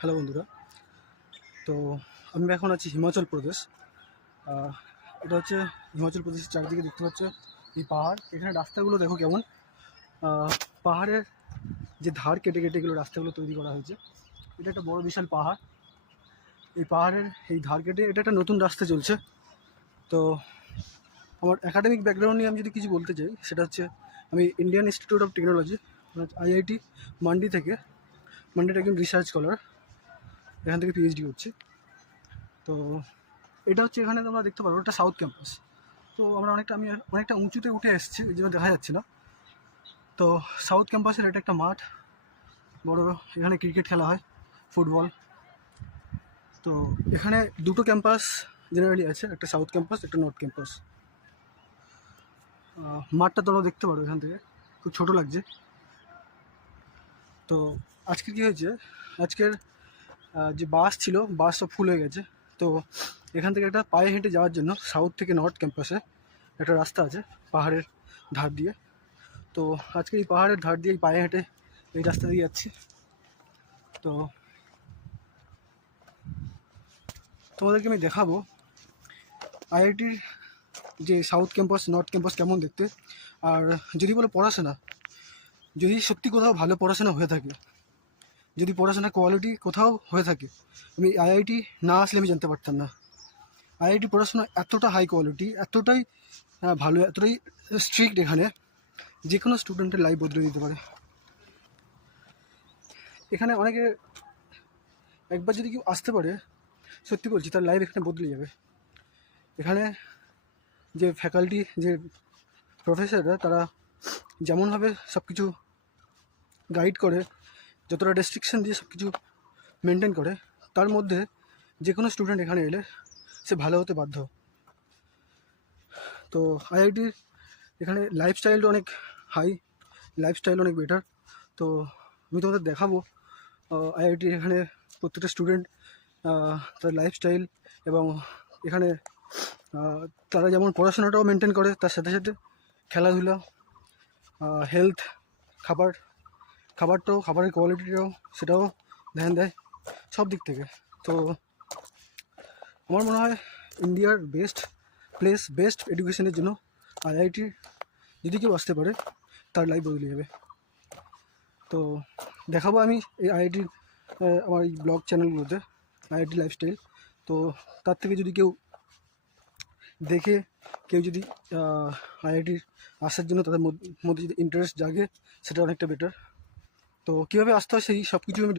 Hello বন্ধুরা। তো আমি এখন আছি হিমাচল প্রদেশ। এটা হচ্ছে হিমাচল প্রদেশের চারিদিকে দেখতে পাচ্ছ এই পাহাড়। এখানে রাস্তাগুলো দেখো কেমন, পাহাড়ের যে ধার কেটে কেটে এগুলো রাস্তাগুলো তৈরি করা হয়েছে। এটা একটা বড় বিশাল পাহাড়। এই পাহাড়ের এই ধার কেটে এটা একটা নতুন রাস্তা চলছে। তো আমার একাডেমিক ব্যাকগ্রাউন্ড নিয়ে আমি যদি কিছু বলতে চাই, সেটা হচ্ছে আমি Indian institute of technology IIT মান্ডির একজন রিসার্চ স্কলার, এখান থেকে PhD করছি। তো এটা হচ্ছে, এখানে তোমরা দেখতে পারো এটা সাউথ ক্যাম্পাস। তো আমি অনেকটা উঁচুতে উঠে এসেছি, এই জন্য দেখা যাচ্ছে না। তো সাউথ ক্যাম্পাসের এটা একটা মাঠ, বড়। এখানে ক্রিকেট খেলা হয়, ফুটবল। তো এখানে দুটো ক্যাম্পাস জেনারেলি আছে, একটা সাউথ ক্যাম্পাস, একটা নর্থ ক্যাম্পাস। মাঠটা তোমরা দেখতে পারো এখান থেকে, খুব ছোট লাগছে। তো আজকে কী হয়েছে, আজকের যে বাস ছিল, বাস সব ফুল হয়ে গেছে। তো এখান থেকে একটা পায়ে হেঁটে যাওয়ার জন্য সাউথ থেকে নর্থ ক্যাম্পাসে একটা রাস্তা আছে পাহাড়ের ধার দিয়ে। তো আজকে এই পাহাড়ের ধার দিয়ে পায়ে হেঁটে এই রাস্তা দিয়ে যাচ্ছি। তো তোমাদেরকে আমি দেখাবো IITর যে সাউথ ক্যাম্পাস নর্থ ক্যাম্পাস কেমন দেখতে। আর যদি বলো পড়াশোনা, যদি সত্যি কোথাও ভালো পড়াশোনা হয়ে থাকে, যদি পড়াশোনার কোয়ালিটি কোথাও হয়ে থাকে, আমি IIT না আসলে আমি জানতে পারতাম না। IIT পড়াশোনা এতটা হাই কোয়ালিটি, এতটাই ভালো, এতটাই স্ট্রিক্ট, এখানে যে কোনো স্টুডেন্টের লাইফ বদলে দিতে পারে। এখানে অনেকে একবার যদি কেউ আসতে পারে, সত্যি বলছি, তার লাইফ এখানে বদলে যাবে। এখানে যে ফ্যাকাল্টি, যে প্রফেসররা, তারা যেমনভাবে সব কিছু গাইড করে, যতটা রেস্ট্রিকশন দিয়ে সব কিছু মেনটেন করে, তার মধ্যে যে কোনো স্টুডেন্ট এখানে এলে সে ভালো হতে বাধ্য। তো IITর এখানে লাইফস্টাইলটা অনেক হাই, লাইফস্টাইল অনেক বেটার। তো আমি তোমাদের দেখাবো IITর এখানে প্রত্যেকটা স্টুডেন্ট তার লাইফস্টাইল, এবং এখানে তারা যেমন পড়াশোনাটাও মেনটেন করে, তার সাথে সাথে খেলাধুলা, হেলথ, খাবারের কোয়ালিটিটাও সেটাও ধ্যান দেয়, সব দিক থেকে। তো আমার মনে হয় ইন্ডিয়ার বেস্ট এডুকেশনের জন্য IIT যদি কেউ আসতে পারে, তার লাইফ বদলে যাবে। তো দেখাবো আমি এই IITর আমার এই ব্লগ চ্যানেলগুলোতে IIT লাইফস্টাইল। তো তার থেকে যদি কেউ দেখে, কেউ যদি IITর আসার জন্য তাদের মধ্যে যদি ইন্টারেস্ট জাগে, সেটা অনেকটা বেটার। তো কীভাবে আসতে হয় সেই সব কিছু আমি